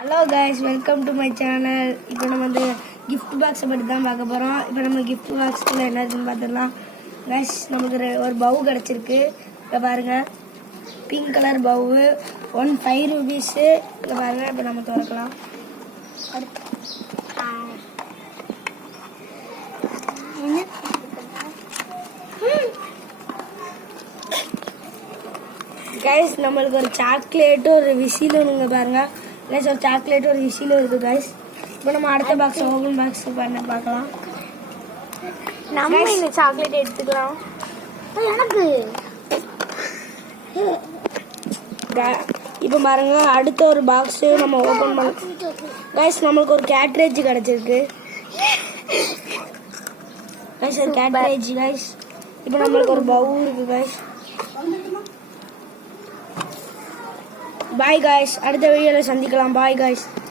Hello guys, welcome to my channel. இப்போ நம்ம வந்து கிஃப்ட் பாக்ஸை பற்றி தான் பார்க்க போகிறோம். இப்போ நம்ம கிஃப்ட் பாக்ஸ்க்குள்ள என்ன இருக்குன்னு பார்த்துடலாம். கைஸ், நமக்கு ஒரு பவு கிடச்சிருக்கு. இப்போ பாருங்கள், பிங்க் கலர் பவு, 5 ரூபீஸு. இப்போ பாருங்கள், இப்போ நம்ம திறக்கலாம். கைஸ், நம்மளுக்கு ஒரு சாக்லேட்டு ஒரு விசிலும் இங்கே பாருங்கள். கைஸ், ஒரு சாக்லேட் ஒரு விசிலும் இருக்குது கைஸ். இப்போ நம்ம அடுத்த பாக்ஸ் ஓபன் பாக்ஸ் பண்ண பார்க்கலாம். நம்ம இந்த சாக்லேட் எடுத்துக்கலாம். எனக்கு இப்போ பாருங்க, அடுத்த ஒரு பாக்ஸ் நம்ம ஓபன் பண்ண கைஸ். நம்மளுக்கு ஒரு கேட்ரேஜ் கிடைச்சிருக்கு கைஸ், ஒரு கேட்ரேஜ் கைஸ். இப்போ நம்மளுக்கு ஒரு பவு இருக்கு கைஸ். பாய் காய்ஸ், அடுத்த வீடியோவில் சந்திக்கலாம். Bye guys.